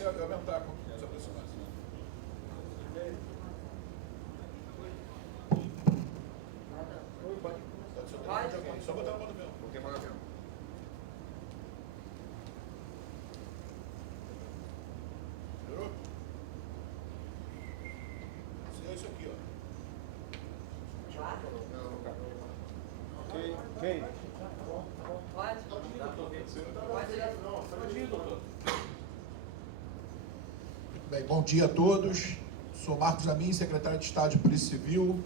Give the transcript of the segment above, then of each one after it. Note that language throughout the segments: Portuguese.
você aumentar com os aproximados. Só botar na mão do meu. Porque paga mesmo. Melhorou? É isso aqui, ó. Ok. Bem, bom dia a todos. Sou Marcos Amin, secretário de Estado de Polícia Civil.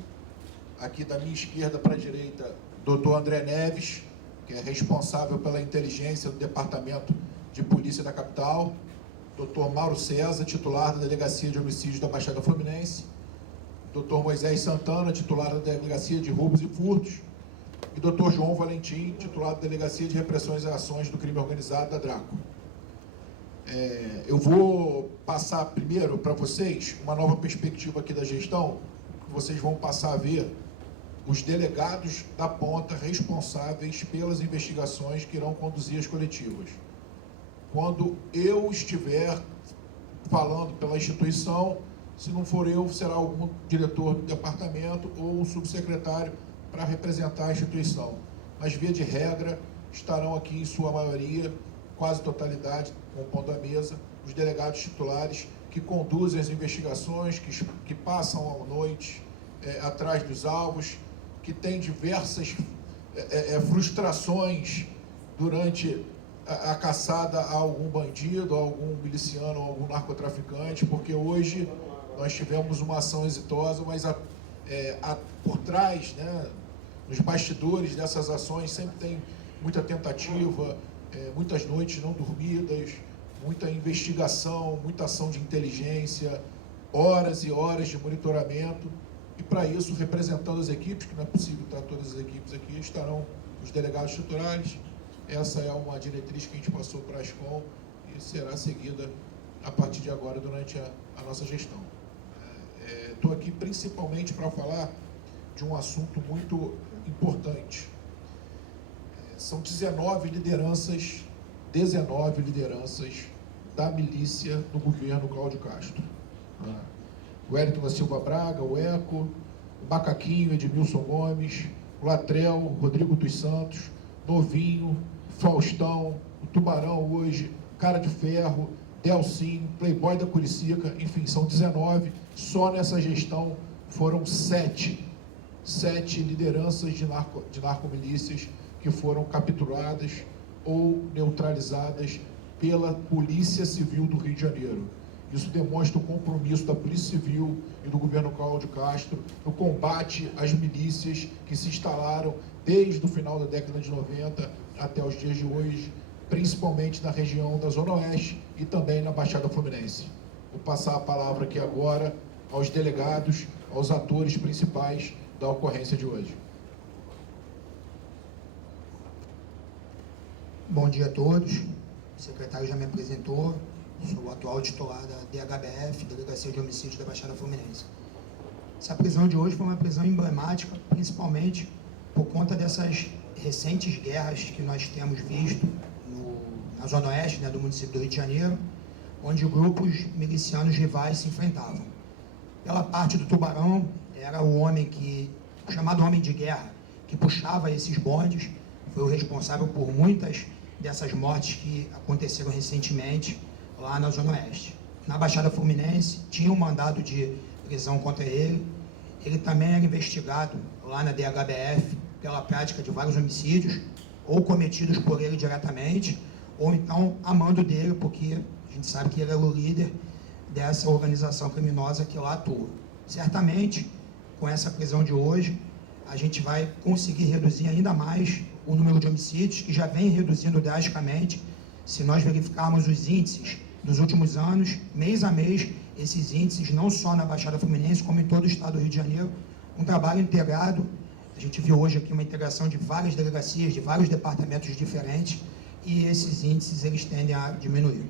Aqui da minha esquerda para a direita, Dr. André Neves, que é responsável pela inteligência do Departamento de Polícia da Capital. Dr. Mauro César, titular da Delegacia de Homicídios da Baixada Fluminense. Dr. Moisés Santana, titular da Delegacia de Roubos e Furtos. E Dr. João Valentim, titular da Delegacia de Repressões e Ações do Crime Organizado da DRACO. Eu vou passar primeiro para vocês uma nova perspectiva aqui da gestão, que vocês vão passar a ver os delegados da ponta responsáveis pelas investigações que irão conduzir as coletivas. Quando eu estiver falando pela instituição, se não for eu, será algum diretor do departamento ou um subsecretário para representar a instituição. Mas, via de regra, estarão aqui em sua maioria, quase totalidade, compondo a mesa, os delegados titulares que conduzem as investigações, que passam a noite atrás dos alvos, que têm diversas frustrações durante a caçada a algum bandido, a algum miliciano, a algum narcotraficante, porque hoje nós tivemos uma ação exitosa, mas por trás, né, nos bastidores dessas ações, sempre tem muita tentativa, muitas noites não dormidas, muita investigação, muita ação de inteligência, horas e horas de monitoramento. E para isso, representando as equipes, que não é possível estar todas as equipes aqui, estarão os delegados titulares. Essa é uma diretriz que a gente passou para a ASCOM e será seguida a partir de agora durante a nossa gestão. Estou aqui principalmente para falar de um assunto muito importante. São 19 lideranças da milícia do governo Cláudio Castro. O Wellington da Silva Braga, o Eco, o Macaquinho, Edmilson Gomes, o Latrell, Rodrigo dos Santos, Novinho, Faustão, o Tubarão hoje, Cara de Ferro, Delcinho, Playboy da Curicica, enfim, são 19. Só nessa gestão foram 7 lideranças de narcomilícias que foram capturadas ou neutralizadas pela Polícia Civil do Rio de Janeiro. Isso demonstra o compromisso da Polícia Civil e do governo Cláudio Castro no combate às milícias que se instalaram desde o final da década de 90 até os dias de hoje, principalmente na região da Zona Oeste e também na Baixada Fluminense. Vou passar a palavra aqui agora aos delegados, aos atores principais da ocorrência de hoje. Bom dia a todos. O secretário já me apresentou. Sou o atual titular da DHBF, Delegacia de Homicídios da Baixada Fluminense. Essa prisão de hoje foi uma prisão emblemática, principalmente por conta dessas recentes guerras que nós temos visto na Zona Oeste, né, do município do Rio de Janeiro, onde grupos milicianos rivais se enfrentavam. Pela parte do Tubarão, era o homem chamado homem de guerra, que puxava esses bondes, foi o responsável por muitas dessas mortes que aconteceram recentemente lá na Zona Oeste. Na Baixada Fluminense, tinha um mandado de prisão contra ele. Ele também era investigado lá na DHBF pela prática de vários homicídios, ou cometidos por ele diretamente, ou então a mando dele, porque a gente sabe que ele é o líder dessa organização criminosa que lá atua. Certamente, com essa prisão de hoje, a gente vai conseguir reduzir ainda mais o número de homicídios, que já vem reduzindo drasticamente. Se nós verificarmos os índices dos últimos anos, mês a mês, esses índices, não só na Baixada Fluminense, como em todo o estado do Rio de Janeiro, um trabalho integrado. A gente viu hoje aqui uma integração de várias delegacias, de vários departamentos diferentes, e esses índices, eles tendem a diminuir.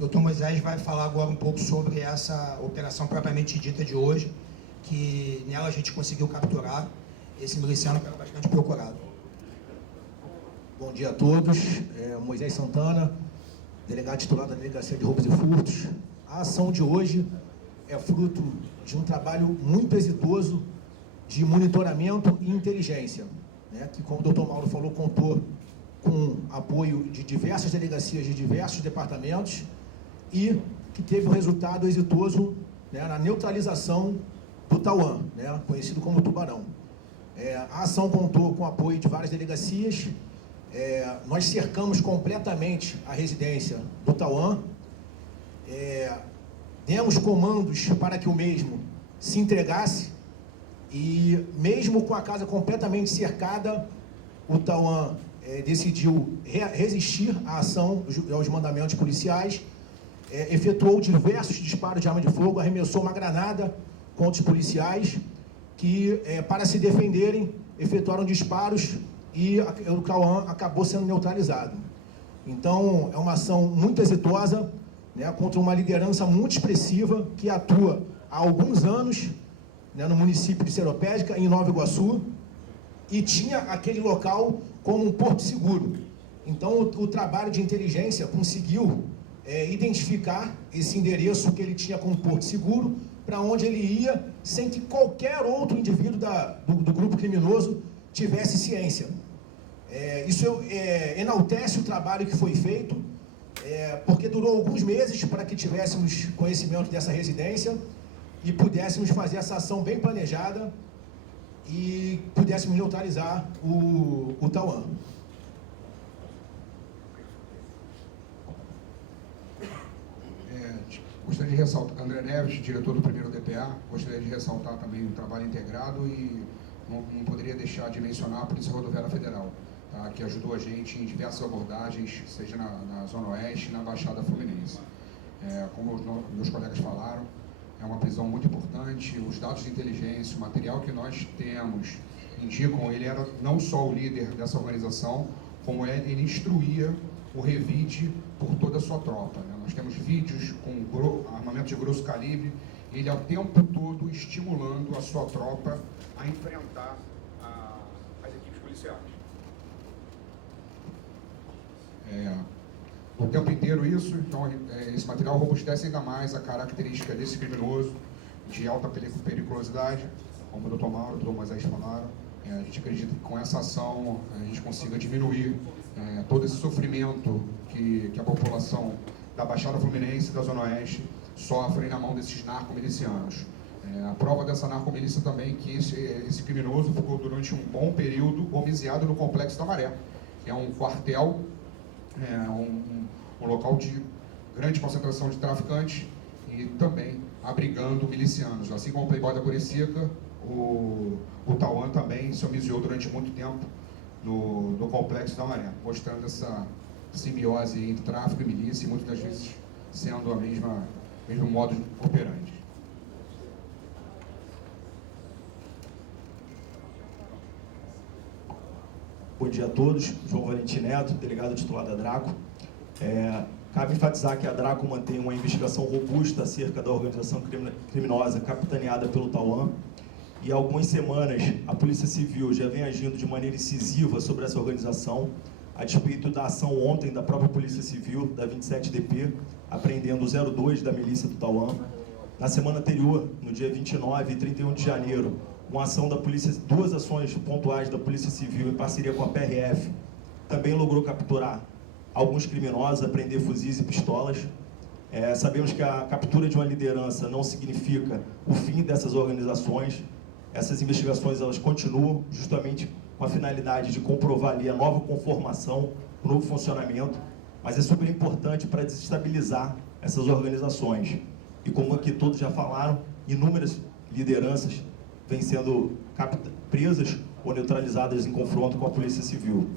O Dr. Moisés vai falar agora um pouco sobre essa operação propriamente dita de hoje, que nela a gente conseguiu capturar esse miliciano que era bastante procurado. Bom dia a todos. Moisés Santana, delegado titular da Delegacia de Roubos e Furtos. A ação de hoje é fruto de um trabalho muito exitoso de monitoramento e inteligência, né, que, como o doutor Mauro falou, contou com apoio de diversas delegacias de diversos departamentos e que teve um resultado exitoso, né, na neutralização do Tauã, né, conhecido como Tubarão. A ação contou com o apoio de várias delegacias. Nós cercamos completamente a residência do Tauã, demos comandos para que o mesmo se entregasse e, mesmo com a casa completamente cercada, o Tauã decidiu resistir à ação, aos mandamentos policiais, efetuou diversos disparos de arma de fogo, arremessou uma granada contra os policiais que, para se defenderem, efetuaram disparos e o Tauã acabou sendo neutralizado. Então, é uma ação muito exitosa, né, contra uma liderança muito expressiva que atua há alguns anos, né, no município de Seropédica, em Nova Iguaçu, e tinha aquele local como um porto seguro. Então, o trabalho de inteligência conseguiu identificar esse endereço que ele tinha como porto seguro, para onde ele ia, sem que qualquer outro indivíduo do grupo criminoso tivesse ciência. Isso enaltece o trabalho que foi feito, porque durou alguns meses para que tivéssemos conhecimento dessa residência e pudéssemos fazer essa ação bem planejada e pudéssemos neutralizar o Tauã. Gostaria de ressaltar, André Neves, diretor do primeiro DPA, gostaria de ressaltar também o trabalho integrado e não poderia deixar de mencionar a Polícia Rodoviária Federal, tá, que ajudou a gente em diversas abordagens, seja na Zona Oeste e na Baixada Fluminense. Como os meus colegas falaram, é uma prisão muito importante, os dados de inteligência, o material que nós temos indicam, ele era não só o líder dessa organização, como ele instruía o revide por toda a sua tropa, né? Nós temos vídeos com armamento de grosso calibre, ele o tempo todo estimulando a sua tropa a enfrentar as equipes policiais. O tempo inteiro isso, então esse material robustece ainda mais a característica desse criminoso de alta periculosidade, como o doutor Mauro e o doutor Moisés falaram. A gente acredita que com essa ação a gente consiga diminuir todo esse sofrimento que a população da Baixada Fluminense e da Zona Oeste sofre na mão desses narcomilicianos. A prova dessa narcomilícia também é que esse criminoso ficou durante um bom período homiziado no Complexo da Maré, que é um quartel, um local de grande concentração de traficantes e também abrigando milicianos. Assim como o Playboy da Curicica, o Tauã também se homiziou durante muito tempo no Complexo da Maré, mostrando essa simbiose entre tráfico e milícia, e muitas das vezes sendo o mesmo modo operante. Bom dia a todos. João Valentim Neto, delegado titular da Draco. Cabe enfatizar que a Draco mantém uma investigação robusta acerca da organização criminosa capitaneada pelo Tauã. E há algumas semanas a Polícia Civil já vem agindo de maneira incisiva sobre essa organização, a despeito da ação ontem da própria Polícia Civil, da 27DP, apreendendo o 02 da milícia do Tauã. Na semana anterior, no dia 29 e 31 de janeiro, uma ação da polícia, duas ações pontuais da Polícia Civil em parceria com a PRF, também logrou capturar alguns criminosos, apreender fuzis e pistolas. Sabemos que a captura de uma liderança não significa o fim dessas organizações. Essas investigações elas continuam justamente com a finalidade de comprovar ali a nova conformação, o novo funcionamento, mas é super importante para desestabilizar essas organizações. E como aqui todos já falaram, inúmeras lideranças vêm sendo presas ou neutralizadas em confronto com a Polícia Civil.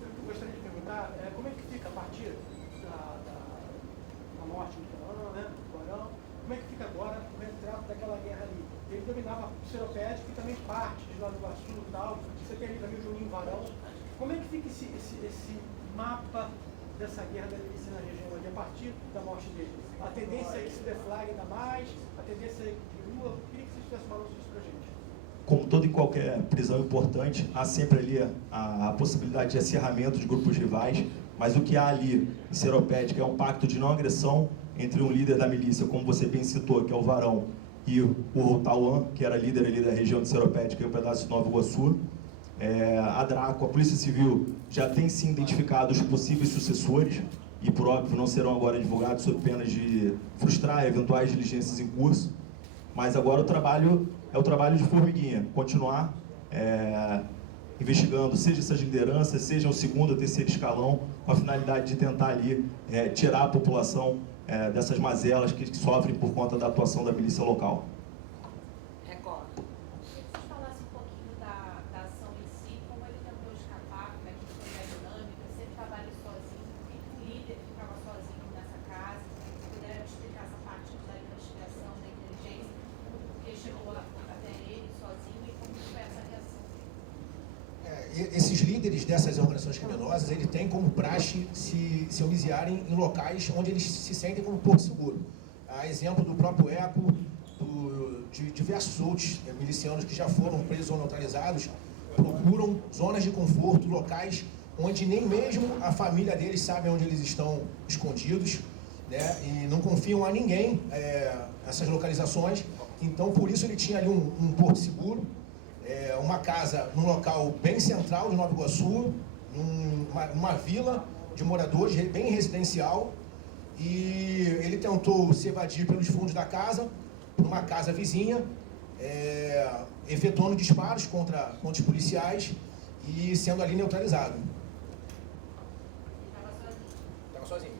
Eu gostaria de perguntar como é que fica a partir da morte do Tauã, né, do Tubarão, como é que fica agora o retrato daquela guerra ali? Ele dominava o Seropédica e também parte de Nova Iguaçu e tal, você tem também o Juninho Varão. Como é que fica esse mapa dessa guerra da milícia na região ali, a partir da morte dele? A tendência é que se deflague ainda mais, a tendência é que diminua. Eu queria que vocês estivessem falando isso pra gente. como toda e qualquer prisão importante, há sempre ali a possibilidade de acirramento de grupos rivais, mas o que há ali em Seropédica é um pacto de não agressão entre um líder da milícia, como você bem citou, que é o Varão, e o Tauan, que era líder ali da região de Seropédica e um pedaço de Nova Iguaçu. A Draco, a Polícia Civil, já tem sim identificado os possíveis sucessores, e por óbvio não serão agora divulgados sob pena de frustrar eventuais diligências em curso, mas agora o trabalho é o trabalho de formiguinha, continuar investigando, seja essas lideranças, seja o segundo ou terceiro escalão, com a finalidade de tentar ali tirar a população dessas mazelas que sofrem por conta da atuação da milícia local. Record. Queria que você falasse um pouquinho da ação em si, como ele tentou escapar, como é que foi a dinâmica, se ele estava ali sozinho, por que o líder ficava sozinho nessa casa, se puder explicar essa parte da investigação, da inteligência, porque chegou até ele sozinho e como foi essa reação dele? Esses líderes dessas organizações criminosas, ele tem como praxe se homiziarem em locais onde eles se sentem como porto seguro. A exemplo do próprio ECO, de diversos outros milicianos que já foram presos ou neutralizados, procuram zonas de conforto, locais onde nem mesmo a família deles sabe onde eles estão escondidos, né? E não confiam a ninguém essas localizações. Então, por isso ele tinha ali um porto seguro, uma casa num local bem central de Nova Iguaçu, numa vila de moradores, bem residencial, e ele tentou se evadir pelos fundos da casa, por uma casa vizinha, efetuando disparos contra os policiais e sendo ali neutralizado. Estava sozinho.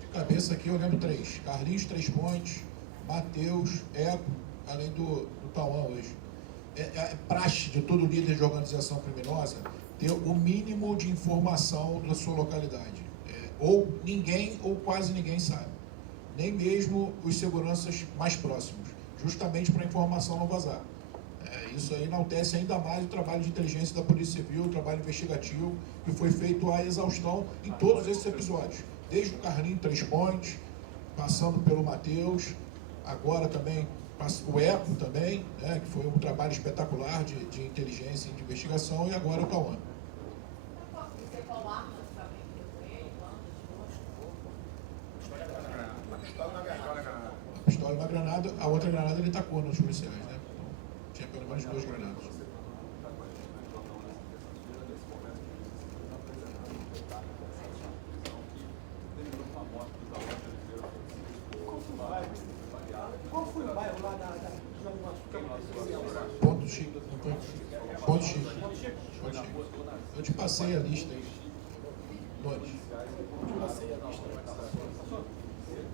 De cabeça aqui eu lembro 3. Carlinhos, 3 Pontes, Matheus, Eco, além do Tauan hoje. É praxe de todo líder de organização criminosa ter o mínimo de informação da sua localidade. Ou ninguém, ou quase ninguém sabe. Nem mesmo os seguranças mais próximos. Justamente para a informação não vazar. Isso aí enaltece ainda mais o trabalho de inteligência da Polícia Civil, o trabalho investigativo, que foi feito à exaustão em todos esses episódios. Desde o Carlinhos 3 Pontes, passando pelo Matheus, agora também o ECO também, né, que foi um trabalho espetacular de inteligência e de investigação, e agora o Tauan. Você qual arma também com ele, A pistola e uma granada, a outra granada ele tacou nos policiais, né? Então, tinha pelo menos 2 granadas. Qual foi o bairro lá da Nova Iguaçu que aconteceu? Ponto Chico. Ponto Chico. Eu te passei a lista aí. Lones. Passei a lista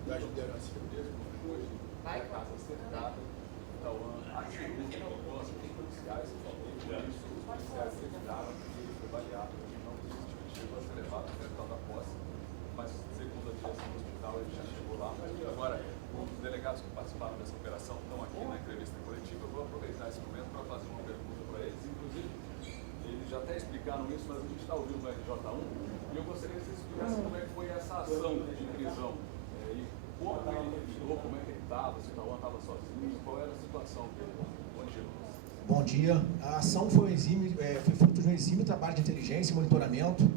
das lideranças. Vai, mas segundo a direção do hospital ele já chegou lá. Agora, os delegados que participaram dessa operação estão aqui na entrevista coletiva. Eu vou aproveitar esse momento para fazer uma pergunta para eles. Inclusive, eles já até explicaram isso, mas a gente está ouvindo no RJ1 e eu gostaria que vocês explicassem como é que foi essa ação de prisão. E como ele lidou, como é que ele estava, se o Tauan estava sozinho, qual era a situação dele. Bom dia. Bom dia. A ação foi fruto de um exímio trabalho de inteligência e monitoramento.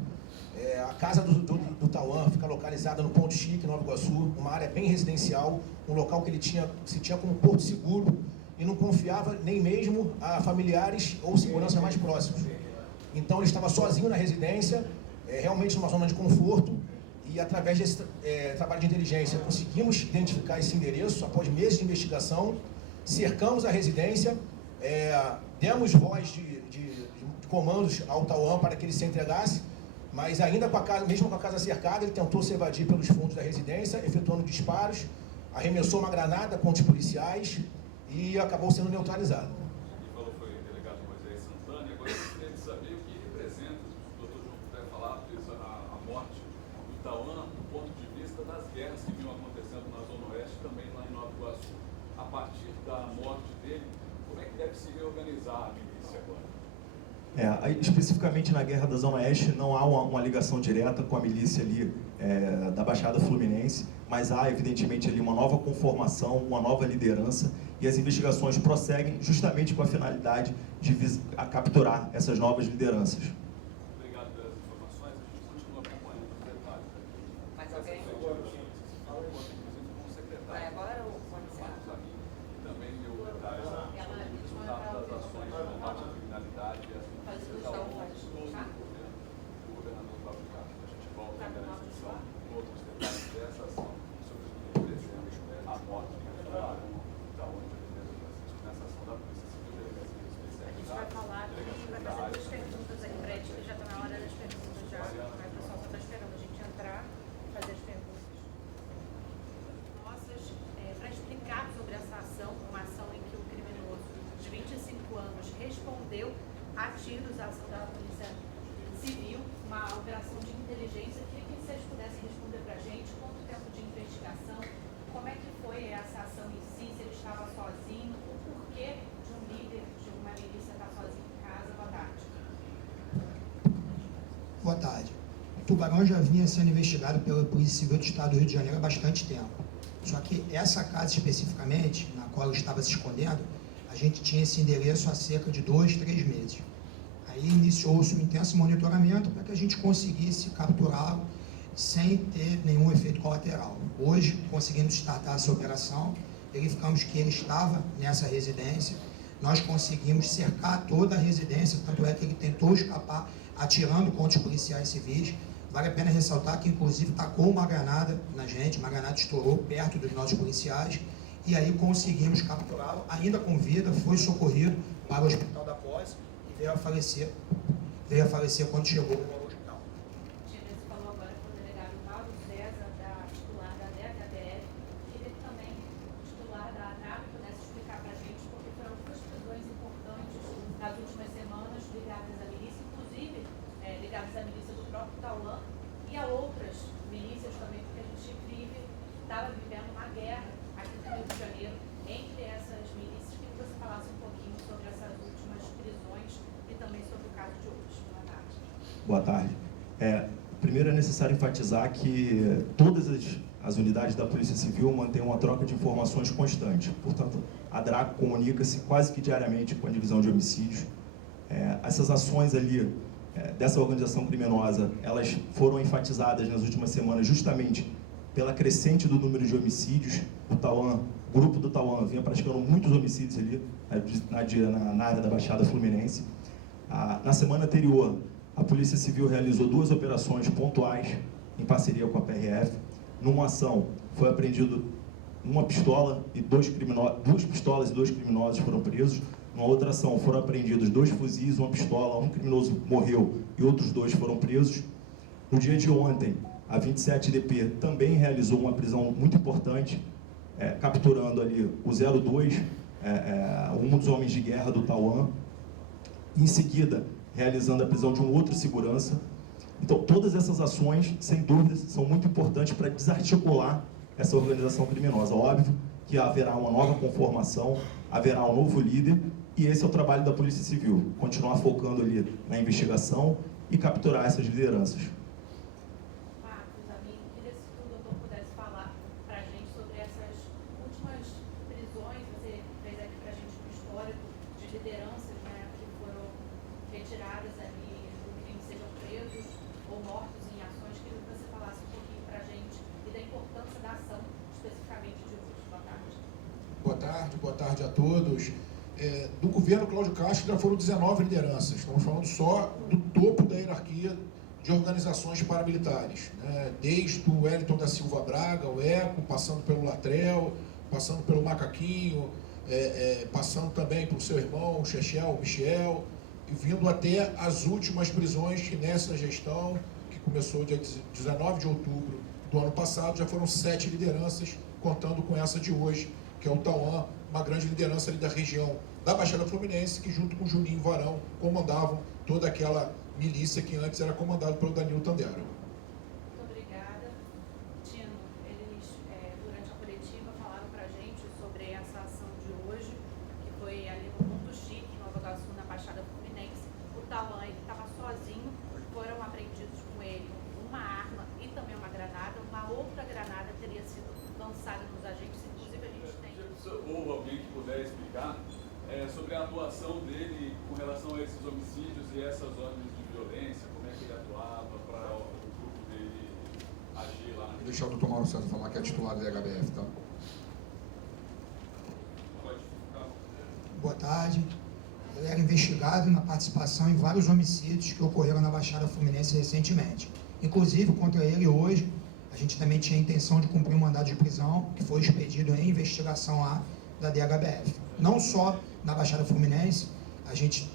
A casa do Tauan fica localizada no Ponto Chique, Nova Iguaçu, uma área bem residencial, um local que ele se tinha como porto seguro e não confiava nem mesmo a familiares ou segurança mais próximos. Então ele estava sozinho na residência, realmente numa zona de conforto, e através desse trabalho de inteligência conseguimos identificar esse endereço após meses de investigação, cercamos a residência, demos voz de comandos ao Tauan para que ele se entregasse, mas ainda mesmo com a casa cercada, ele tentou se evadir pelos fundos da residência, efetuando disparos, arremessou uma granada contra os policiais e acabou sendo neutralizado. E falou foi o delegado Moisés Santana, e agora eu gostaria de saber o que representa, se o doutor João puder falar, a morte do Tauan, do ponto de vista das guerras que vinham acontecendo na Zona Oeste, também lá em Nova Iguaçu. A partir da morte dele, como é que deve se reorganizar a milícia agora? Especificamente na Guerra da Zona Oeste, não há uma ligação direta com a milícia ali da Baixada Fluminense. mas há, evidentemente, ali uma nova conformação, uma nova liderança, e as investigações prosseguem justamente com a finalidade de capturar essas novas lideranças. Obrigado pelas informações. A gente continua acompanhando os detalhes aqui. Mais alguém? Inclusive com o secretário. Vai agora ou pode ser? Marcos Amin, que também deu detalhes sobre o resultado das ações de combate à criminalidade e as notícias ao longo de todo o governo do governador Cláudio Castro. A gente volta ainda nessa discussão com outros detalhes dessa ação sobre os presentes, a morte que falaram da onde nessa ação da Polícia Civil, Delegacia de A gente vai falar e vai fazer duas perguntas aqui para eles, que já está na hora das perguntas já. Mas o pessoal só está esperando a gente entrar e fazer as perguntas. Nossas, para explicar sobre essa ação, uma ação em que o criminoso de 25 anos respondeu a tiros à ação da Polícia Civil, uma operação de inteligência. Queria que vocês pudessem responder para a gente quanto tempo de investigação, como é que foi essa ação em si, se ele estava sozinho, o porquê de um líder de uma milícia estar sozinho em casa. Boa tarde. Boa tarde. O Tubarão já vinha sendo investigado pela Polícia Civil do Estado do Rio de Janeiro há bastante tempo. Só que essa casa especificamente, na qual ele estava se escondendo, a gente tinha esse endereço há cerca de 2, 3 meses. Aí iniciou-se um intenso monitoramento para que a gente conseguisse capturá-lo sem ter nenhum efeito colateral. Hoje, conseguimos startar essa operação, verificamos que ele estava nessa residência, nós conseguimos cercar toda a residência, tanto é que ele tentou escapar atirando contra os policiais civis. Vale a pena ressaltar que, inclusive, tacou uma granada na gente, uma granada estourou perto dos nossos policiais, e aí conseguimos capturá-lo, ainda com vida, foi socorrido para o Hospital da Posse e veio a falecer quando chegou ao hospital. Você falou agora com o delegado Mauro César, titular da DHBF. Queria que também o titular da ANAP pudesse explicar para a gente, porque foram duas prisões importantes nas últimas semanas ligadas à milícia, inclusive ligadas à milícia do próprio Tauan e a outras milícias também, porque a gente estava vivendo uma guerra aqui no Rio de Janeiro entre essas milícias. Queria que você falasse um pouquinho sobre essas últimas prisões e também sobre o caso de hoje. Boa tarde. Boa tarde. Primeiro é necessário enfatizar que todas as unidades da Polícia Civil mantêm uma troca de informações constante. Portanto, a DRACO comunica-se quase que diariamente com a Divisão de Homicídios. Essas ações ali dessa organização criminosa, elas foram enfatizadas nas últimas semanas justamente pela crescente do número de homicídios. O grupo do Tauan vinha praticando muitos homicídios ali na área da Baixada Fluminense. Na semana anterior, a Polícia Civil realizou 2 operações pontuais em parceria com a PRF. Numa ação, foi apreendido uma pistola e 2 pistolas e 2 criminosos foram presos. Numa outra ação, foram apreendidos 2 fuzis, uma pistola, um criminoso morreu e outros 2 foram presos. No dia de ontem, a 27DP também realizou uma prisão muito importante, capturando ali o 02, um dos homens de guerra do Tauan. Em seguida, realizando a prisão de um outro segurança. Então, todas essas ações, sem dúvidas, são muito importantes para desarticular essa organização criminosa. Óbvio que haverá uma nova conformação, haverá um novo líder, e esse é o trabalho da Polícia Civil, continuar focando ali na investigação e capturar essas lideranças. Marcos, amigo, queria se o doutor pudesse falar para a gente sobre essas últimas prisões. Você fez aqui para a gente um histórico de lideranças, né, que foram retiradas ali do crime, sejam presos ou mortos em ações. Queria que você falasse um pouquinho para a gente e da importância da ação especificamente de hoje. Boa tarde a todos. Do governo Cláudio Castro já foram 19 lideranças. Estamos falando só do topo da hierarquia de organizações paramilitares, né? Desde o Wellington da Silva Braga, o ECO, passando pelo Latrell, passando pelo Macaquinho, passando também pelo seu irmão, o Chechel, o Michel, e vindo até as últimas prisões que nessa gestão, que começou dia 19 de outubro do ano passado, já foram 7 lideranças, contando com essa de hoje, que é o Tauan, uma grande liderança ali da região da Baixada Fluminense, que junto com Juninho Varão comandavam toda aquela milícia que antes era comandada pelo Danilo Tandera. Muito obrigada. Tino, eles, durante a coletiva, falaram para a gente sobre essa ação de hoje, que foi ali no Ponto Chique, em Nova Iguaçu, na Baixada Fluminense. O Tauan estava sozinho, foram apreendidos com ele uma arma e também uma granada. Uma outra granada teria sido deixar o Dr. Mauro César falar, que é titular da DHBF, tá? Boa tarde. Ele era investigado na participação em vários homicídios que ocorreram na Baixada Fluminense recentemente. Inclusive, contra ele hoje, a gente também tinha a intenção de cumprir um mandado de prisão que foi expedido em investigação lá da DHBF. Não só na Baixada Fluminense, a gente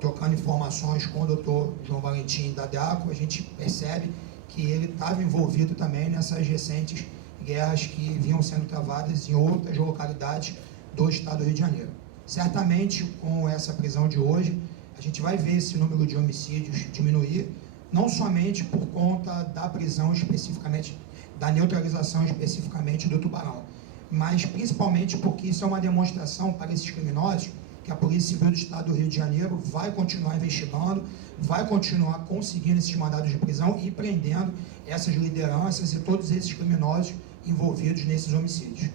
trocando informações com o doutor João Valentim da DEACO, a gente percebe que ele estava envolvido também nessas recentes guerras que vinham sendo travadas em outras localidades do estado do Rio de Janeiro. Certamente, com essa prisão de hoje, a gente vai ver esse número de homicídios diminuir, não somente por conta da prisão especificamente, da neutralização especificamente do Tubarão, mas principalmente porque isso é uma demonstração para esses criminosos que a Polícia Civil do Estado do Rio de Janeiro vai continuar investigando, vai continuar conseguindo esses mandados de prisão e prendendo essas lideranças e todos esses criminosos envolvidos nesses homicídios.